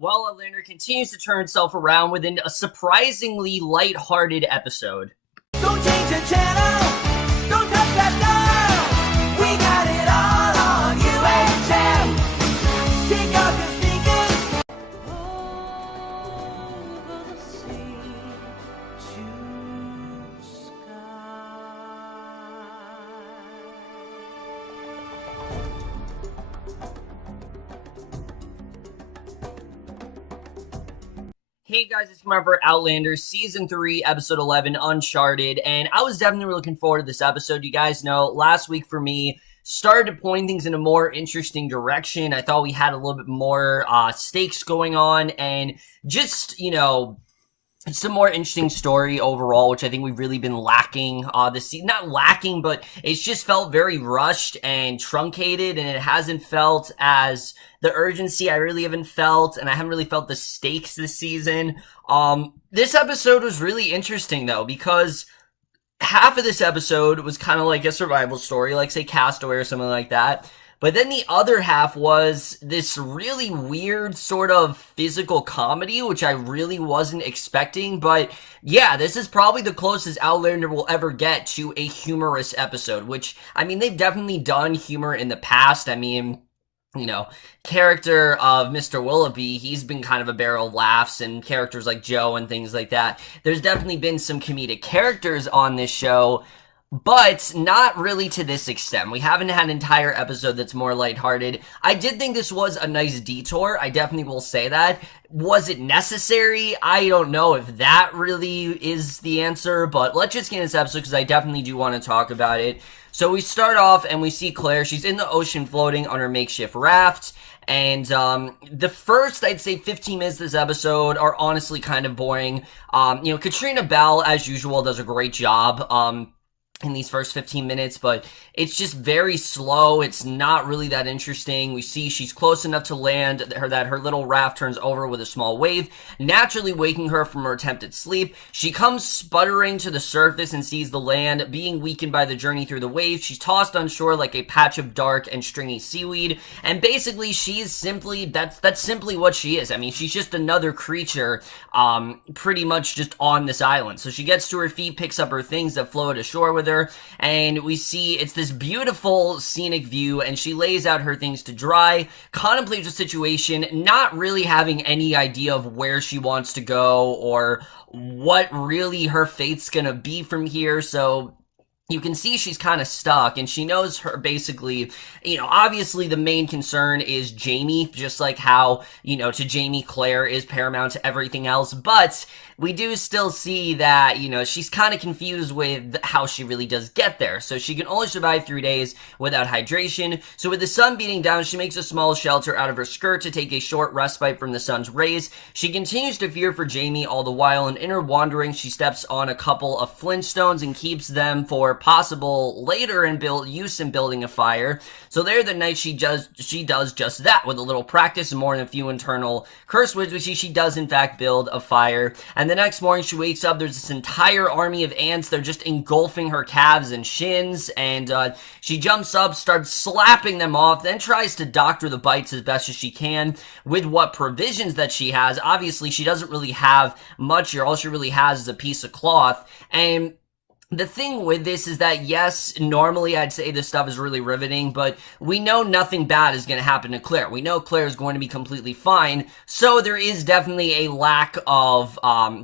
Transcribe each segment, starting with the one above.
While Outlander continues to turn itself around within a surprisingly light-hearted episode. Don't change the channel, don't touch that dial. We got it all on UHM. Take off your sneakers. Over the sea to sky. Hey guys, it's Mark for Outlander, Season 3, Episode 11, Uncharted, and I was definitely looking forward to this episode. You guys know, last week for me, started to point things in a more interesting direction. I thought we had a little bit more stakes going on, and just, it's a more interesting story overall, which I think we've really been lacking this season. Not lacking, but it's just felt very rushed and truncated, and it hasn't felt as the urgency I really haven't felt, and I haven't really felt the stakes this season. This episode was really interesting, though, because half of this episode was kind of like a survival story, like, say, Castaway or something like that. But then the other half was this really weird sort of physical comedy, which I really wasn't expecting. But yeah, this is probably the closest Outlander will ever get to a humorous episode, which, I mean, they've definitely done humor in the past. I mean, character of Mr. Willoughby, he's been kind of a barrel of laughs, and characters like Joe and things like that. There's definitely been some comedic characters on this show, but not really to this extent. We haven't had an entire episode that's more lighthearted. I did think this was a nice detour. I definitely will say that. Was it necessary? I don't know if that really is the answer, but let's just get into this episode because I definitely do want to talk about it. So we start off and we see Claire. She's in the ocean floating on her makeshift raft. And the first, I'd say, 15 minutes of this episode are honestly kind of boring. Caitriona Bell, as usual, does a great job in these first 15 minutes, but it's just very slow. It's not really that interesting. We see she's close enough to land that her little raft turns over with a small wave, naturally waking her from her attempted sleep. She comes sputtering to the surface and sees the land, being weakened by the journey through the waves. She's tossed on shore like a patch of dark and stringy seaweed, and basically she's simply, that's simply what she is. I mean, she's just another creature, pretty much just on this island. So she gets to her feet, picks up her things that float ashore with her, and we see it's this beautiful scenic view, and she lays out her things to dry, contemplates the situation, not really having any idea of where she wants to go or what really her fate's gonna be from here. So you can see she's kind of stuck, and she knows her basically, obviously the main concern is Jamie, just like how, to Jamie, Claire is paramount to everything else, but we do still see that, she's kind of confused with how she really does get there. So she can only survive 3 days without hydration. So with the sun beating down, she makes a small shelter out of her skirt to take a short respite from the sun's rays. She continues to fear for Jamie all the while, and in her wandering, she steps on a couple of flintstones and keeps them for possible later use in building a fire. So there the night she does just that. With a little practice and more than a few internal curse words, we see she does in fact build a fire. And the next morning she wakes up, there's this entire army of ants. They're just engulfing her calves and shins, and she jumps up, starts slapping them off, then tries to doctor the bites as best as she can with what provisions that she has. Obviously she doesn't really have much here. All she really has is a piece of cloth. And the thing with this is that, yes, normally I'd say this stuff is really riveting, but we know nothing bad is going to happen to Claire. We know Claire is going to be completely fine, so there is definitely a lack of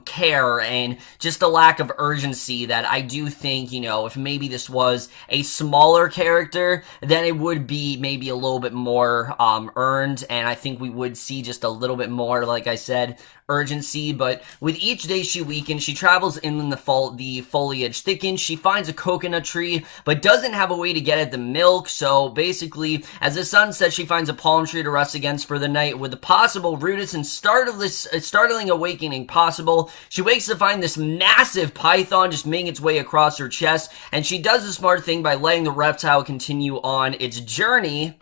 care and just a lack of urgency that I do think, if maybe this was a smaller character, then it would be maybe a little bit more earned, and I think we would see just a little bit more, like I said, urgency. But with each day she weakens, she travels inland, the foliage thickens, she finds a coconut tree, but doesn't have a way to get at the milk. So basically, as the sun sets, she finds a palm tree to rest against for the night, with the possible rudest and startling awakening possible. She wakes to find this massive python just making its way across her chest, and she does the smart thing by letting the reptile continue on its journey.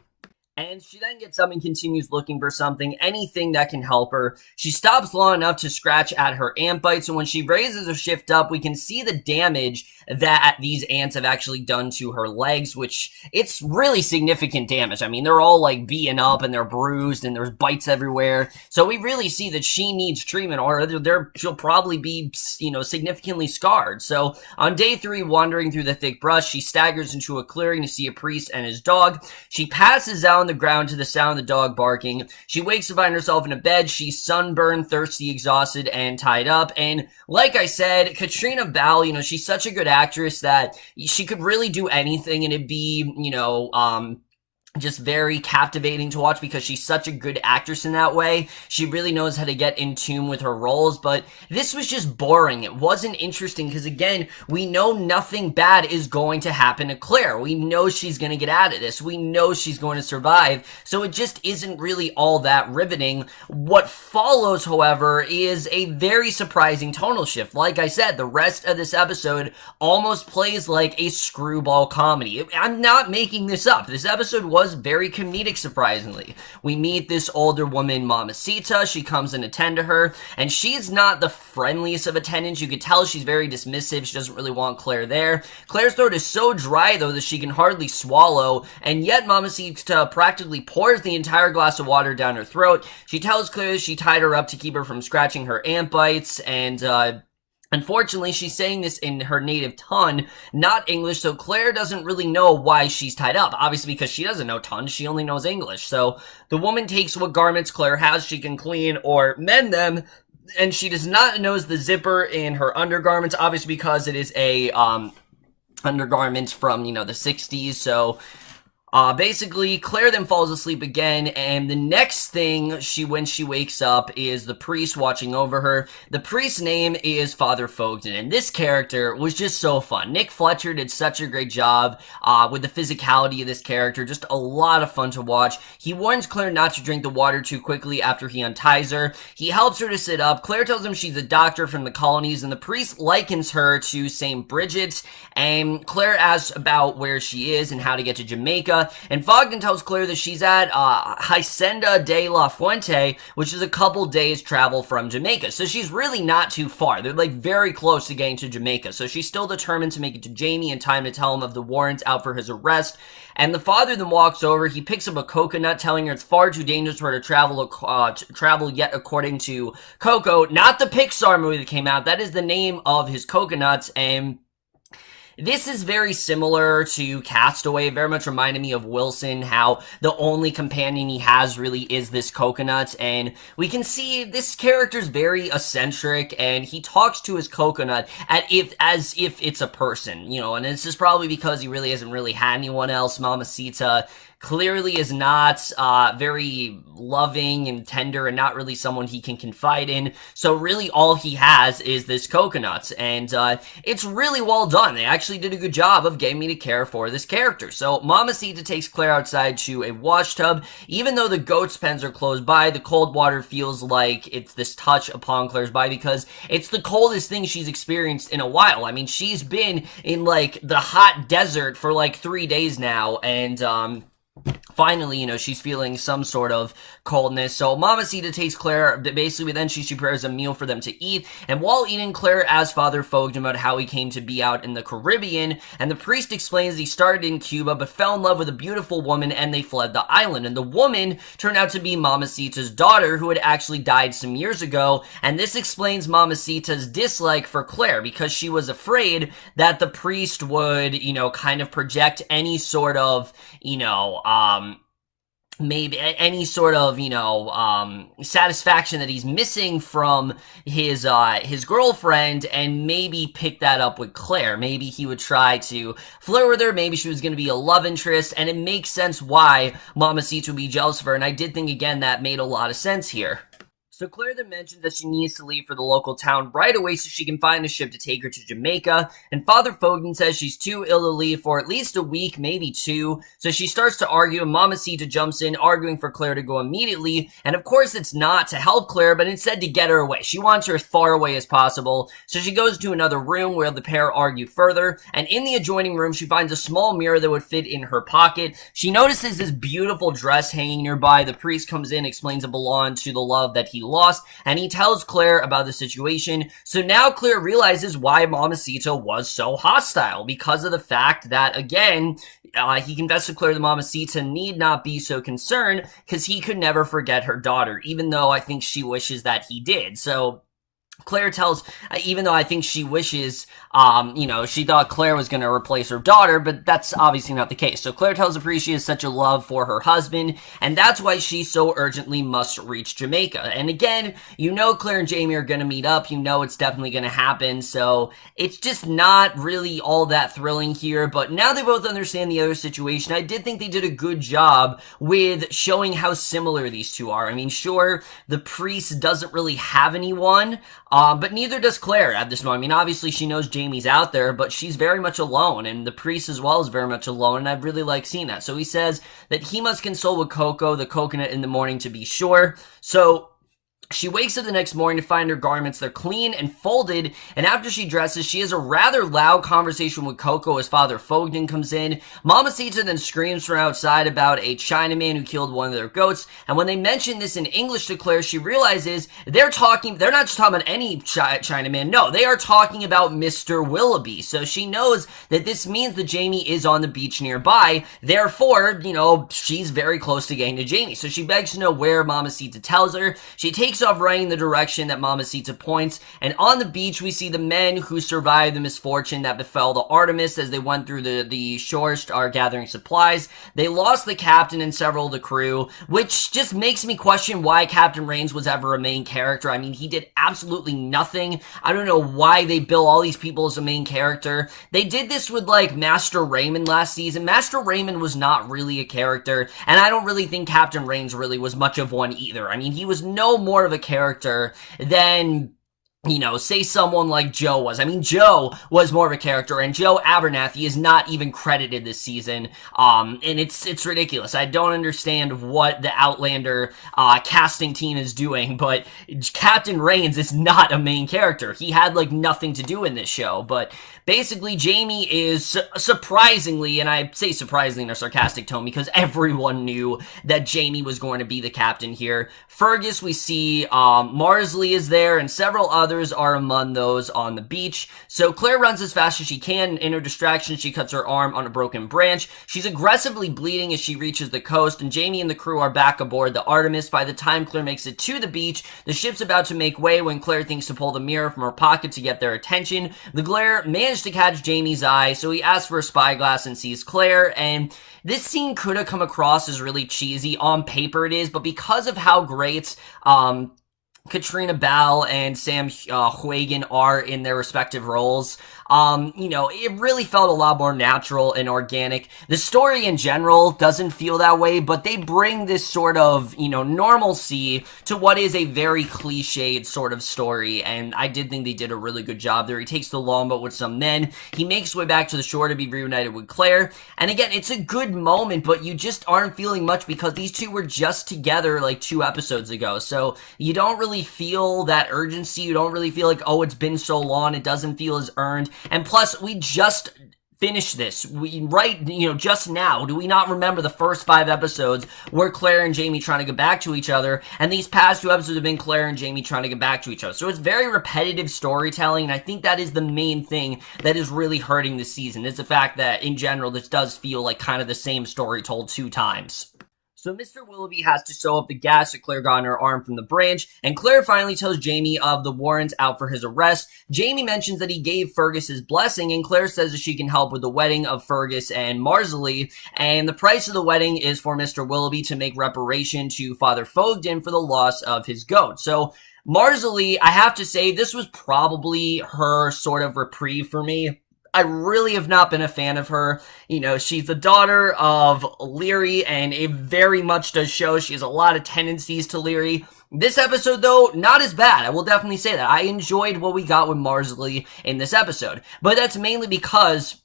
And she then gets up and continues looking for something, anything that can help her. She stops long enough to scratch at her ant bites, and when she raises her shift up, we can see the damage that these ants have actually done to her legs, which it's really significant damage. I mean, they're all like beaten up and they're bruised and there's bites everywhere. So we really see that she needs treatment, or she'll probably be, significantly scarred. So on day 3, wandering through the thick brush, she staggers into a clearing to see a priest and his dog. She passes out on the ground to the sound of the dog barking. She wakes to find herself in a bed. She's sunburned, thirsty, exhausted, and tied up. And like I said, Caitriona Balfe, she's such a good actress that she could really do anything and it'd be, just very captivating to watch because she's such a good actress in that way. She really knows how to get in tune with her roles, but this was just boring. It wasn't interesting because, again, we know nothing bad is going to happen to Claire. We know she's going to get out of this. We know she's going to survive, so it just isn't really all that riveting. What follows, however, is a very surprising tonal shift. Like I said, the rest of this episode almost plays like a screwball comedy. I'm not making this up. This episode was very comedic, surprisingly. We meet this older woman, Mamacita. She comes in to tend to her, and she's not the friendliest of attendants. You could tell she's very dismissive. She doesn't really want Claire there. Claire's throat is so dry, though, that she can hardly swallow, and yet Mamacita practically pours the entire glass of water down her throat. She tells Claire she tied her up to keep her from scratching her ant bites, and unfortunately, she's saying this in her native tongue, not English, so Claire doesn't really know why she's tied up. Obviously, because she doesn't know tongue, she only knows English. So the woman takes what garments Claire has she can clean or mend them, and she does not notice the zipper in her undergarments, obviously because it is a undergarment from, the 60s, so basically, Claire then falls asleep again, and the next thing when she wakes up is the priest watching over her. The priest's name is Father Fogden, and this character was just so fun. Nick Fletcher did such a great job with the physicality of this character, just a lot of fun to watch. He warns Claire not to drink the water too quickly after he unties her. He helps her to sit up. Claire tells him she's a doctor from the colonies, and the priest likens her to St. Bridget, and Claire asks about where she is and how to get to Jamaica. And Fogden tells Claire that she's at Hacienda de la Fuente, which is a couple days travel from Jamaica. So she's really not too far. They're like very close to getting to Jamaica. So she's still determined to make it to Jamie in time to tell him of the warrants out for his arrest. And the father then walks over. He picks up a coconut, telling her it's far too dangerous for her to travel yet, according to Coco. Not the Pixar movie that came out. That is the name of his coconuts. And this is very similar to Castaway, very much reminded me of Wilson, how the only companion he has really is this coconut, and we can see this character's very eccentric, and he talks to his coconut as if it's a person, and this is probably because he really hasn't really had anyone else. Mamacita clearly is not very loving and tender and not really someone he can confide in. So really all he has is this coconut. And it's really well done. They actually did a good job of getting me to care for this character. So Mamacita takes Claire outside to a wash tub. Even though the goat's pens are close by, the cold water feels like it's this touch upon Claire's body because it's the coldest thing she's experienced in a while. I mean, she's been in like the hot desert for like 3 days now, and finally, she's feeling some sort of coldness. So Mamacita takes Claire, basically then she prepares a meal for them to eat, and while eating, Claire asks Father Fogden about how he came to be out in the Caribbean, and the priest explains he started in Cuba but fell in love with a beautiful woman and they fled the island, and the woman turned out to be Mamacita's daughter, who had actually died some years ago, and this explains Mamacita's dislike for Claire, because she was afraid that the priest would, kind of project any sort of, maybe any sort of, satisfaction that he's missing from his girlfriend, and maybe pick that up with Claire. Maybe he would try to flirt with her, maybe she was going to be a love interest, and it makes sense why Mamacita would be jealous of her, and I did think, again, that made a lot of sense here. So Claire then mentions that she needs to leave for the local town right away so she can find a ship to take her to Jamaica. And Father Fogden says she's too ill to leave for at least a week, maybe two. So she starts to argue, and Mamacita jumps in, arguing for Claire to go immediately. And of course it's not to help Claire, but instead to get her away. She wants her as far away as possible. So she goes to another room where the pair argue further. And in the adjoining room, she finds a small mirror that would fit in her pocket. She notices this beautiful dress hanging nearby. The priest comes in, explains it belonged to the love that he lost, and he tells Claire about the situation. So now Claire realizes why Mamacita was so hostile, because of the fact that, again, he confessed to Claire that Mamacita need not be so concerned because he could never forget her daughter, even though I think she wishes that he did. So Claire tells, even though I think she wishes, she thought Claire was going to replace her daughter, but that's obviously not the case. So Claire tells the priest she has such a love for her husband, and that's why she so urgently must reach Jamaica. And again, Claire and Jamie are going to meet up. It's definitely going to happen. So it's just not really all that thrilling here. But now they both understand the other situation. I did think they did a good job with showing how similar these two are. I mean, sure, the priest doesn't really have anyone, but neither does Claire at this moment. I mean, obviously she knows Jamie's out there, but she's very much alone, and the priest as well is very much alone, and I've really liked seeing that. So he says that he must console with Coco, the coconut, in the morning to be sure. So she wakes up the next morning to find her garments. They're clean and folded, and after she dresses, she has a rather loud conversation with Coco as Father Fogden comes in. Mamacita then screams from outside about a Chinaman who killed one of their goats, and when they mention this in English to Claire, she realizes they're not just talking about any Chinaman, no, they are talking about Mr. Willoughby. So she knows that this means that Jamie is on the beach nearby, therefore, she's very close to getting to Jamie. So she begs to know where. Mamacita tells her. She takes off running in the direction that Mamacita points, and on the beach we see the men who survived the misfortune that befell the Artemis as they went through the shores are gathering supplies. They lost the captain and several of the crew, which just makes me question why Captain Rains was ever a main character. I mean, he did absolutely nothing. I don't know why they bill all these people as a main character. They did this with Master Raymond last season. Master Raymond was not really a character, and I don't really think Captain Rains really was much of one either. I mean, he was no more of a character than say someone like Joe was. I mean, Joe was more of a character, and Joe Abernathy is not even credited this season, and it's ridiculous. I don't understand what the Outlander casting team is doing, but Captain Rains is not a main character. He had nothing to do in this show, but basically, Jamie is surprisingly, and I say surprisingly in a sarcastic tone because everyone knew that Jamie was going to be the captain here. Fergus, we see Marsley is there, and several others are among those on the beach. So Claire runs as fast as she can. In her distraction, she cuts her arm on a broken branch. She's aggressively bleeding as she reaches the coast, and Jamie and the crew are back aboard the Artemis. By the time Claire makes it to the beach, the ship's about to make way when Claire thinks to pull the mirror from her pocket to get their attention. The glare manages to catch Jamie's eye, so he asks for a spyglass and sees Claire, and this scene could have come across as really cheesy. On paper it is, but because of how great Caitriona Balfe and Sam Heughan are in their respective roles, it really felt a lot more natural and organic. The story in general doesn't feel that way, but they bring this sort of, normalcy to what is a very cliched sort of story, and I did think they did a really good job there. He takes the longboat with some men. He makes his way back to the shore to be reunited with Claire, and again, it's a good moment, but you just aren't feeling much because these two were just together 2 episodes ago, so you don't really feel that urgency. You don't really feel oh, it's been so long. It doesn't feel as earned. And plus, we just finished this. Just now. Do we not remember the first 5 episodes where Claire and Jamie trying to get back to each other? And these past 2 episodes have been Claire and Jamie trying to get back to each other. So it's very repetitive storytelling, and I think that is the main thing that is really hurting the season. It's the fact that, in general, this does feel like kind of the same story told 2 times. So Mr. Willoughby has to sew up the gas that Claire got on her arm from the branch, and Claire finally tells Jamie of the warrants out for his arrest. Jamie mentions that he gave Fergus his blessing, and Claire says that she can help with the wedding of Fergus and Marsley, and the price of the wedding is for Mr. Willoughby to make reparation to Father Fogden for the loss of his goat. So Marsley, I have to say, this was probably her sort of reprieve for me. I really have not been a fan of her. She's the daughter of Leary, and it very much does show she has a lot of tendencies to Leary. This episode, though, not as bad. I will definitely say that. I enjoyed what we got with Marsley in this episode. But that's mainly because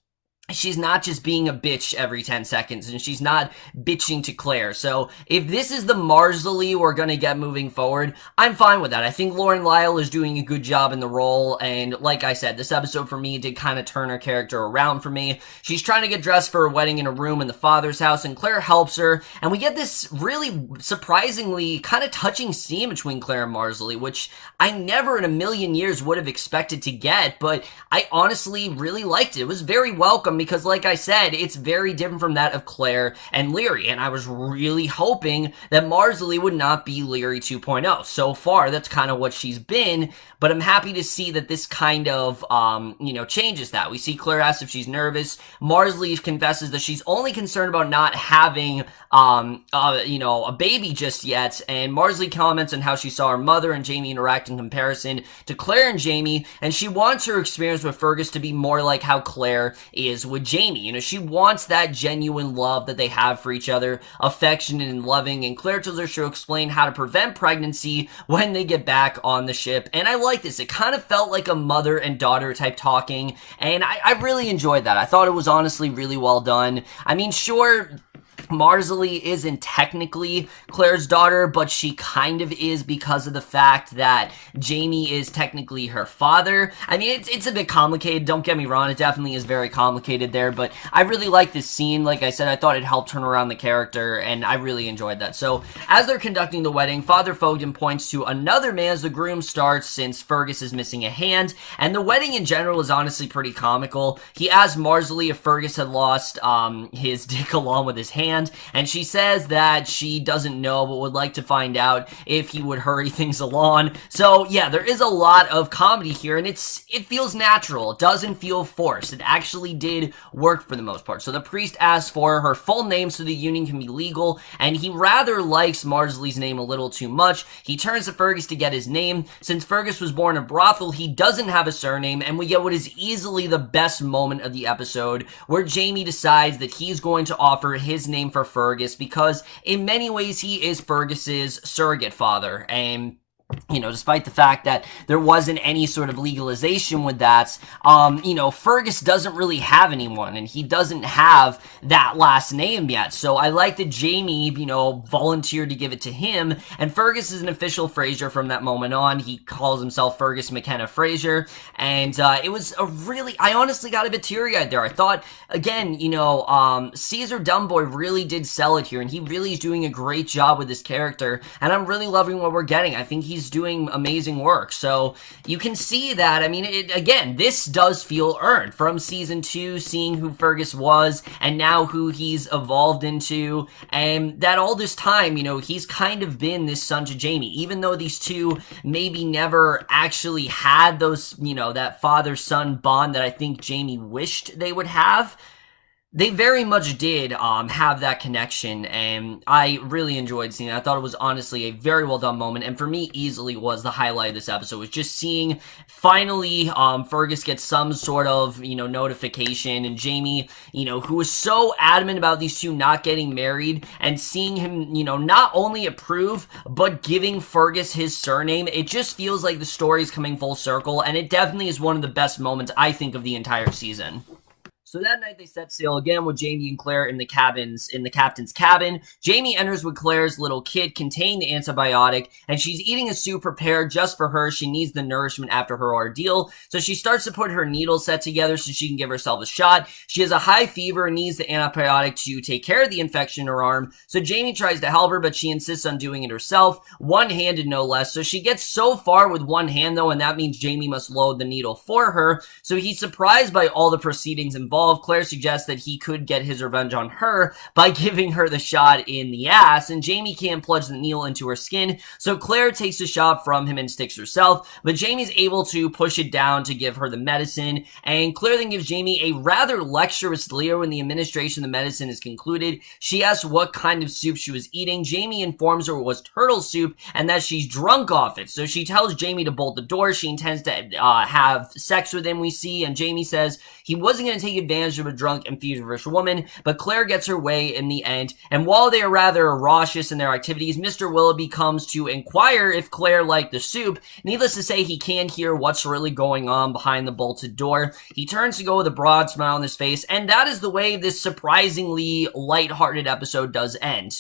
she's not just being a bitch every 10 seconds, and she's not bitching to Claire. So if this is the Marsley we're going to get moving forward, I'm fine with that. I think Lauren Lyle is doing a good job in the role, and like I said, this episode for me did kind of turn her character around for me. She's trying to get dressed for a wedding in a room in the father's house, and Claire helps her, and we get this really surprisingly kind of touching scene between Claire and Marsley, which I never in a million years would have expected to get, but I honestly really liked it. It was very welcome, because like I said, it's very different from that of Claire and Leary, and I was really hoping that Marsley would not be Leary 2.0. So far, that's kind of what she's been, but I'm happy to see that this kind of, changes that. We see Claire asks if she's nervous. Marsley confesses that she's only concerned about not having a baby just yet, and Marsley comments on how she saw her mother and Jamie interact in comparison to Claire and Jamie, and she wants her experience with Fergus to be more like how Claire is with Jamie. She wants that genuine love that they have for each other, affectionate and loving, and Claire tells her she'll explain how to prevent pregnancy when they get back on the ship, and I like this. It kind of felt like a mother and daughter type talking, and I really enjoyed that. I thought it was honestly really well done. I mean, sure, Marsley isn't technically Claire's daughter, but she kind of is because of the fact that Jamie is technically her father. I mean, it's a bit complicated, don't get me wrong, it definitely is very complicated there, but I really like this scene. Like I said, I thought it helped turn around the character, and I really enjoyed that. So, as they're conducting the wedding, Father Fogden points to another man as the groom starts, since Fergus is missing a hand, and the wedding in general is honestly pretty comical. He asks Marsley if Fergus had lost his dick along with his hand, and she says that she doesn't know but would like to find out if he would hurry things along. So yeah, there is a lot of comedy here, and it feels natural. It doesn't feel forced. It actually did work for the most part. So the priest asks for her full name so the union can be legal, and he rather likes Marsley's name a little too much. He turns to Fergus to get his name. Since Fergus was born in a brothel, he doesn't have a surname, and we get what is easily the best moment of the episode, where Jamie decides that he's going to offer his name for Fergus, because in many ways he is Fergus's surrogate father, and despite the fact that there wasn't any sort of legalization with that, Fergus doesn't really have anyone, and he doesn't have that last name yet. So I like that Jamie, volunteered to give it to him, and Fergus is an official Fraser from that moment on. He calls himself Fergus McKenna Fraser, and it was I honestly got a bit teary-eyed there. I thought, again, César Domboy really did sell it here, and he really is doing a great job with this character, and I'm really loving what we're getting. I think he's doing amazing work. So you can see that, I mean, again, this does feel earned from season 2, seeing who Fergus was and now who he's evolved into, and that all this time, he's kind of been this son to Jamie, even though these two maybe never actually had those, that father-son bond that I think Jamie wished they would have. They very much did have that connection, and I really enjoyed seeing it. I thought it was honestly a very well done moment, and for me, easily was the highlight of this episode, was just seeing finally Fergus get some sort of, notification, and Jamie, who was so adamant about these two not getting married, and seeing him, not only approve, but giving Fergus his surname. It just feels like the story's coming full circle, and it definitely is one of the best moments, I think, of the entire season. So that night they set sail again with Jamie and Claire in the captain's cabin. Jamie enters with Claire's little kit containing the antibiotic, and she's eating a soup prepared just for her. She needs the nourishment after her ordeal, so she starts to put her needle set together so she can give herself a shot. She has a high fever and needs the antibiotic to take care of the infection in her arm, so Jamie tries to help her, but she insists on doing it herself, one-handed no less. So she gets so far with one hand though, and that means Jamie must load the needle for her. So he's surprised by all the proceedings involved. Claire suggests that he could get his revenge on her by giving her the shot in the ass, and Jamie can't plunge the needle into her skin, so Claire takes the shot from him and sticks herself, but Jamie's able to push it down to give her the medicine, and Claire then gives Jamie a rather lecturous leer when the administration of the medicine is concluded. She asks what kind of soup she was eating. Jamie informs her it was turtle soup and that she's drunk off it, so she tells Jamie to bolt the door. She intends to have sex with him, we see, and Jamie says He wasn't going to take advantage of a drunk and feverish woman, but Claire gets her way in the end, and while they are rather raucous in their activities, Mr. Willoughby comes to inquire if Claire liked the soup. Needless to say, he can't hear what's really going on behind the bolted door. He turns to go with a broad smile on his face, and that is the way this surprisingly lighthearted episode does end.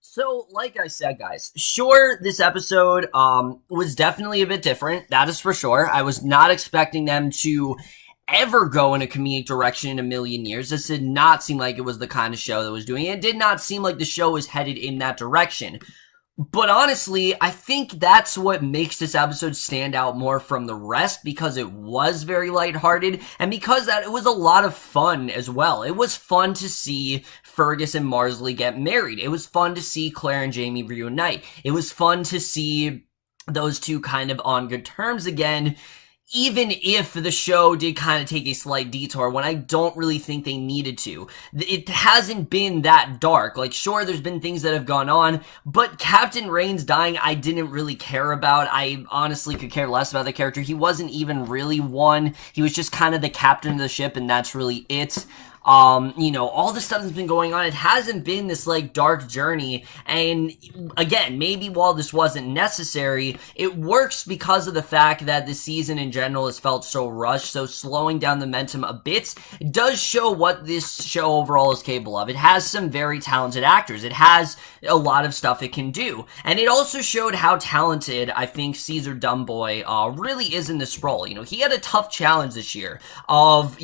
So, like I said, guys, sure, this episode was definitely a bit different. That is for sure. I was not expecting them to ever go in a comedic direction in a million years. This did not seem like it was the kind of show that was doing it. It did not seem like the show was headed in that direction. But honestly, I think that's what makes this episode stand out more from the rest, because it was very lighthearted, and because that it was a lot of fun as well. It was fun to see Fergus and Marsley get married. It was fun to see Claire and Jamie reunite. It was fun to see those two kind of on good terms again, even if the show did kind of take a slight detour when I don't really think they needed to. It hasn't been that dark. Like, sure, there's been things that have gone on, but Captain Rains dying, I didn't really care about. I honestly could care less about the character. He wasn't even really one. He was just kind of the captain of the ship, and that's really it. All the stuff that's been going on, it hasn't been this, like, dark journey, and again, maybe while this wasn't necessary, it works because of the fact that the season in general has felt so rushed, so slowing down the momentum a bit does show what this show overall is capable of. It has some very talented actors. It has a lot of stuff it can do, and it also showed how talented I think César Domboy really is in this role. He had a tough challenge this year of,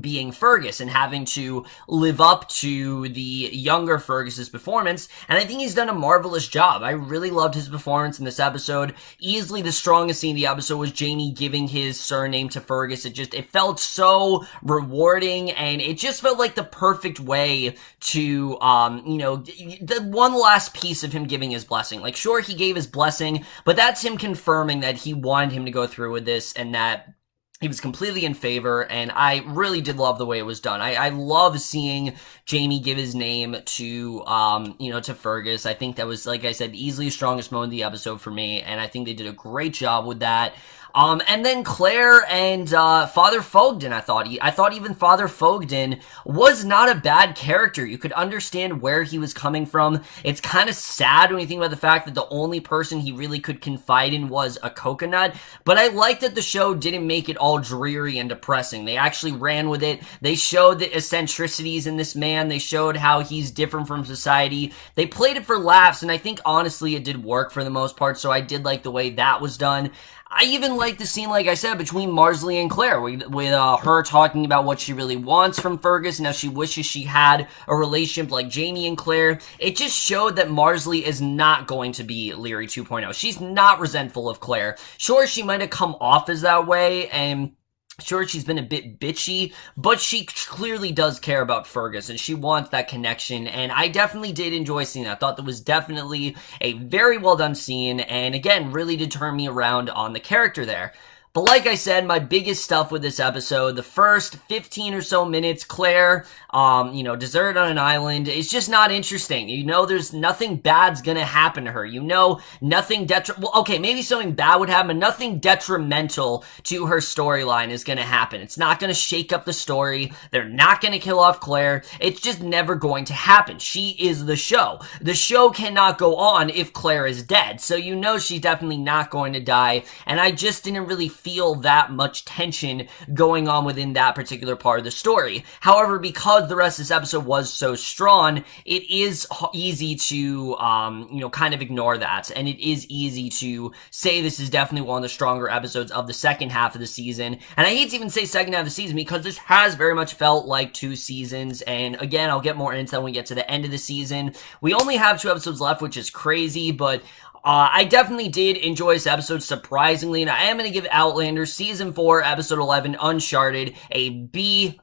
being Fergus and having to live up to the younger Fergus's performance, and I think he's done a marvelous job. I really loved his performance in this episode. Easily the strongest scene in the episode was Jamie giving his surname to Fergus. It felt so rewarding, and it just felt like the perfect way to, the one last piece of him giving his blessing. Like, sure, he gave his blessing, but that's him confirming that he wanted him to go through with this, and that he was completely in favor, and I really did love the way it was done. I love seeing Jamie give his name to, to Fergus. I think that was, like I said, easily the strongest moment of the episode for me, and I think they did a great job with that. And then Claire and Father Fogden, I thought even Father Fogden was not a bad character. You could understand where he was coming from. It's kind of sad when you think about the fact that the only person he really could confide in was a coconut, but I like that the show didn't make it all dreary and depressing. They actually ran with it. They showed the eccentricities in this man. They showed how he's different from society. They played it for laughs, and I think honestly it did work for the most part, so I did like the way that was done. I even like the scene, like I said, between Marsley and Claire, with her talking about what she really wants from Fergus and how she wishes she had a relationship like Jamie and Claire. It just showed that Marsley is not going to be Leary 2.0. She's not resentful of Claire. Sure, she might have come off as that way, and sure, she's been a bit bitchy, but she clearly does care about Fergus, and she wants that connection, and I definitely did enjoy seeing that. I thought that was definitely a very well done scene, and again, really did turn me around on the character there. But like I said, my biggest stuff with this episode, the first 15 or so minutes, Claire, deserted on an island, is just not interesting. There's nothing bad's gonna happen to her. Nothing maybe something bad would happen, but nothing detrimental to her storyline is gonna happen. It's not gonna shake up the story. They're not gonna kill off Claire. It's just never going to happen. She is the show. The show cannot go on if Claire is dead. So she's definitely not going to die, and I just didn't really feel that much tension going on within that particular part of the story. However, because the rest of this episode was so strong, it is easy to, kind of ignore that, and it is easy to say this is definitely one of the stronger episodes of the second half of the season, and I hate to even say second half of the season because this has very much felt like 2 seasons, and again, I'll get more into that when we get to the end of the season. We only have 2 episodes left, which is crazy, but I definitely did enjoy this episode, surprisingly, and I am going to give Outlander Season 4, Episode 11, Uncharted, a B+.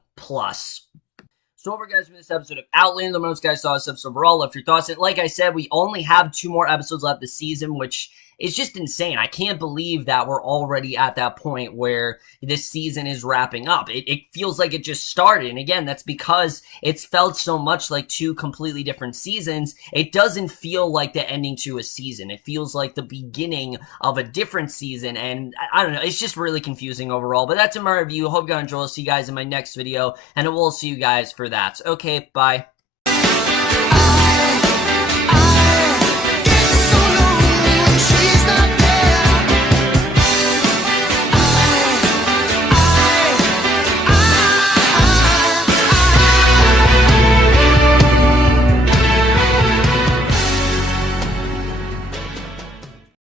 So over, guys, for this episode of Outlander, the most guys saw this episode overall, left your thoughts. And like I said, we only have 2 more episodes left this season, which it's just insane. I can't believe that we're already at that point where this season is wrapping up. It feels like it just started. And again, that's because it's felt so much like two completely different seasons. It doesn't feel like the ending to a season. It feels like the beginning of a different season. And I don't know, it's just really confusing overall. But that's in my review. Hope you guys enjoy. I'll see you guys in my next video, and I will see you guys for that. Okay, bye.